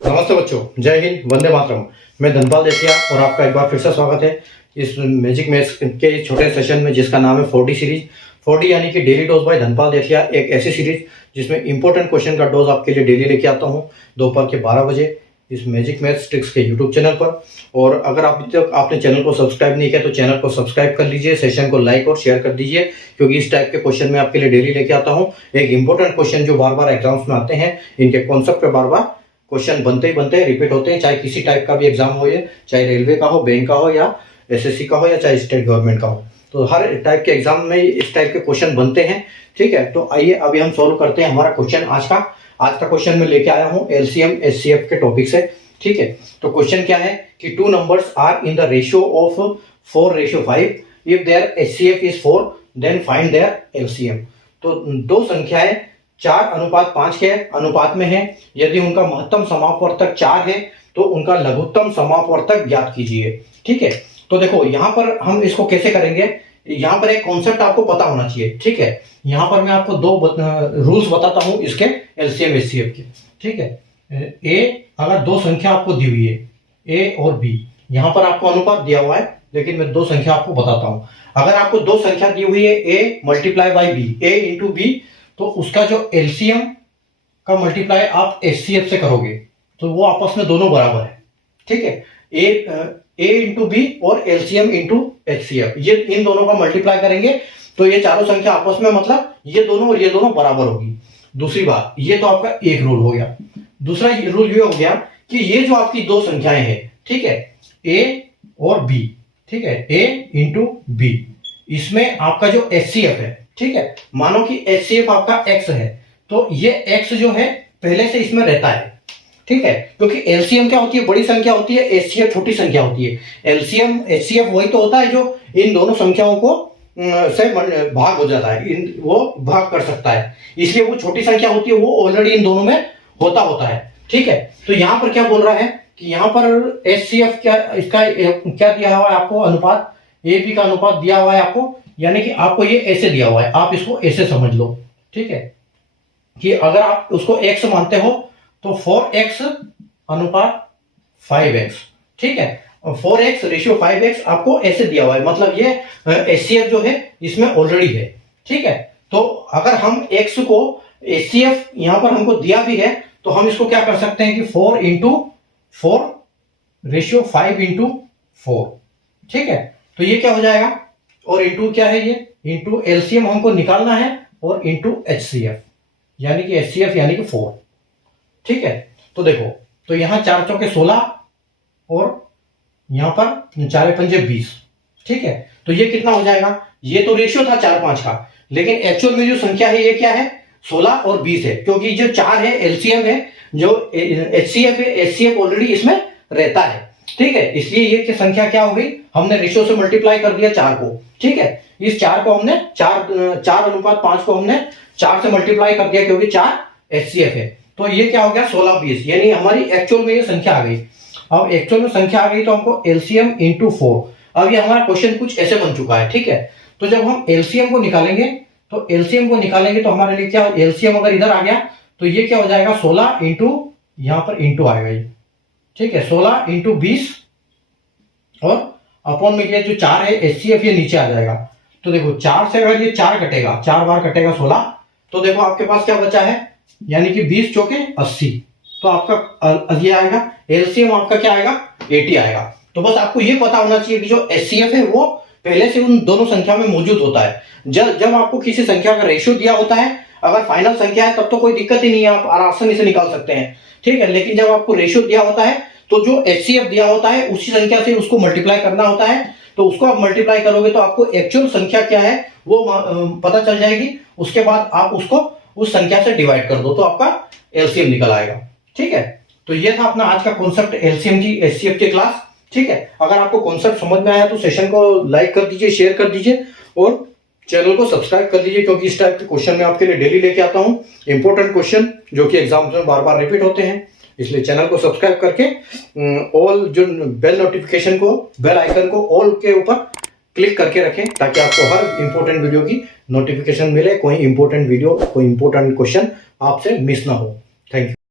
नमस्ते बच्चों, जय हिंद, वंदे मातरम। मैं धनपाल देसिया और आपका एक बार फिर से स्वागत है इस मैजिक मैथ्स के छोटे सेशन में जिसका नाम है 4D सीरीज। 4D यानी कि डेली डोज बाय धनपाल देसिया, एक ऐसी सीरीज जिसमें इंपॉर्टेंट क्वेश्चन का डोज आपके लिए डेली लेके आता हूँ दोपहर के 12 बजे इस मैजिक मैथ्स ट्रिक्स के यूट्यूब चैनल पर। और अगर अभी तक आपने चैनल को सब्सक्राइब नहीं किया तो चैनल को सब्सक्राइब कर लीजिए, सेशन को लाइक और शेयर कर दीजिए, क्योंकि इस टाइप के क्वेश्चन मैं आपके लिए डेली लेके आता हूँ। एक इंपॉर्टेंट क्वेश्चन जो बार बार एग्जाम्स में आते हैं, इनके कॉन्सेप्ट पे बार बार क्वेश्चन बनते ही बनते हैं, रिपीट होते हैं, चाहे किसी टाइप का भी एग्जाम हो, ये चाहे रेलवे का हो, बैंक का हो, या एसएससी का हो, या चाहे स्टेट गवर्नमेंट का हो। तो हर टाइप के एग्जाम में इस टाइप के क्वेश्चन बनते हैं। ठीक है, तो आइए अभी हम सॉल्व करते हैं हमारा क्वेश्चन। आज का क्वेश्चन मैं लेके आया हूँ एलसीएम एचसीएफ के टॉपिक से। ठीक है, तो क्वेश्चन क्या है कि two numbers are in the ratio of 4:5। If their HCF is 4 then find their LCM. तो दो संख्याएं 4:5 के अनुपात में है। यदि उनका महत्तम समापवर्तक 4 है तो उनका लघुत्तम समापवर्तक ज्ञात कीजिए। ठीक है, तो देखो यहाँ पर हम इसको कैसे करेंगे, यहाँ पर एक कॉन्सेप्ट आपको पता होना चाहिए। ठीक है, यहाँ पर मैं आपको दो रूल्स बताता हूँ इसके एलसीएम एचसीएफ के। ठीक है, ए अगर दो संख्या आपको दी हुई है ए और बी, यहाँ पर आपको अनुपात दिया हुआ है, लेकिन मैं दो संख्या आपको बताता हूँ। अगर आपको दो संख्या दी हुई है A multiply by B, A into B, तो उसका जो एलसीएम का मल्टीप्लाई आप एचसीएफ से करोगे तो वो आपस में दोनों बराबर है। ठीक है, ए इंटू बी और एलसीएम इंटू एचसीएफ, ये इन दोनों का मल्टीप्लाई करेंगे तो ये चारों संख्या आपस में, मतलब ये दोनों और ये दोनों बराबर होगी। दूसरी बात, ये तो आपका एक रूल हो गया। दूसरा रूल ये हो गया कि ये जो आपकी दो संख्याएं हैं, ठीक है, ए और बी, ठीक है, ए इंटू बी, इसमें आपका जो एचसीएफ है, ठीक है, मानो कि एचसीएफ आपका एक्स है, तो ये एक्स जो है पहले से इसमें रहता है। ठीक है, क्योंकि एलसीएम क्या होती है, बड़ी संख्या होती है, एचसीएफ छोटी संख्या होती है। एलसीएम एचसीएफ वही तो होता है जो इन दोनों संख्याओं को से भाग हो जाता है, वो भाग कर सकता है, इसलिए वो छोटी संख्या होती है, वो ऑलरेडी इन दोनों में होता है। ठीक है, तो यहां पर क्या बोल रहा है कि यहां पर एचसीएफ क्या, इसका क्या दिया हुआ है आपको, अनुपात ए बी का अनुपात दिया हुआ है आपको, यानी कि आपको ये ऐसे दिया हुआ है, आप इसको ऐसे समझ लो। ठीक है, कि अगर आप उसको x मानते हो तो 4x अनुपात 5x। ठीक है, 4x रेशियो 5x आपको ऐसे दिया हुआ है, मतलब ये एचसीएफ जो है इसमें ऑलरेडी है। ठीक है, तो अगर हम x को एचसीएफ यहां पर हमको दिया भी है तो हम इसको क्या कर सकते हैं कि 4 इंटू 4 रेशियो 5 इंटू 4। ठीक है, तो ये क्या हो जाएगा, और इंटू क्या है, ये इंटू एलसीएम हमको निकालना है, और इंटू एचसीएफ यानी कि एचसीएफ यानी कि 4। ठीक है, तो देखो, तो यहां 4 चौके 16 और यहां पर 4 पंजे 20। ठीक है, तो ये कितना हो जाएगा, ये तो रेशियो था 4-5 का, लेकिन एक्चुअल में जो संख्या है ये क्या है, 16 और 20 है, क्योंकि जो 4 है एलसीएम है, जो एचसीएफ है, एचसीएफ ऑलरेडी इसमें रहता है। ठीक है, इसलिए ये संख्या क्या हो गई, हमने रेशियो से मल्टीप्लाई कर दिया 4 को। ठीक है, इस 4 को हमने 4:5 को हमने 4 से मल्टीप्लाई कर दिया, क्योंकि 4 एचसीएफ है, तो ये क्या हो गया 16-20, यानी हमारी एक्चुअल में ये संख्या आ गई। अब एक्चुअल में संख्या आ गई तो हमको एलसीएम इंटू 4। अब ये हमारा क्वेश्चन कुछ ऐसे बन चुका है। ठीक है, तो जब हम एलसीएम को निकालेंगे तो हमारे लिए क्या, एलसीएम अगर इधर आ गया तो ये क्या हो जाएगा, 16 इंटू, यहां पर इंटू आएगा ये। ठीक है, 16 इंटू 20 और अपॉन में ये जो 4 है एचसीएफ, ये नीचे आ जाएगा। तो देखो 4 से अगर ये 4 कटेगा, 4 बार कटेगा 16, तो देखो आपके पास क्या बचा है, यानी कि 20 चौके 80, तो आपका ये आएगा, एलसीएम आपका क्या आएगा, 80 आएगा। तो बस आपको ये पता होना चाहिए कि जो एचसीएफ है वो पहले से उन दोनों संख्या में मौजूद होता है। जब आपको किसी संख्या का रेशियो दिया होता है, अगर फाइनल संख्या है तब तो कोई दिक्कत ही नहीं है, आप आसानी से निकाल सकते हैं। ठीक है, लेकिन जब आपको रेशियो दिया होता है तो जो एचसीएफ दिया होता है उसी संख्या से उसको मल्टीप्लाई करना होता है, तो उसको आप मल्टीप्लाई करोगे तो आपको एक्चुअल संख्या क्या है वो पता चल जाएगी। उसके बाद आप उसको उस संख्या से डिवाइड कर दो तो आपका एलसीएम निकल आएगा। ठीक है, तो ये था अपना आज का कॉन्सेप्ट एलसीएम की, एचसीएफ की क्लास। ठीक है, अगर आपको कॉन्सेप्ट समझ में आया तो सेशन को लाइक कर दीजिए, शेयर कर दीजिए, और चैनल को सब्सक्राइब कर लीजिए, क्योंकि इस टाइप के क्वेश्चन मैं आपके लिए डेली लेके आता हूं, इंपॉर्टेंट क्वेश्चन जो कि एग्जाम्स में बार बार रिपीट होते हैं। इसलिए चैनल को सब्सक्राइब करके ऑल जो बेल आइकन को ऑल के ऊपर क्लिक करके रखें, ताकि आपको हर इंपॉर्टेंट वीडियो की नोटिफिकेशन मिले, कोई इंपॉर्टेंट वीडियो, कोई इंपॉर्टेंट क्वेश्चन आपसे मिस ना हो। Thank you.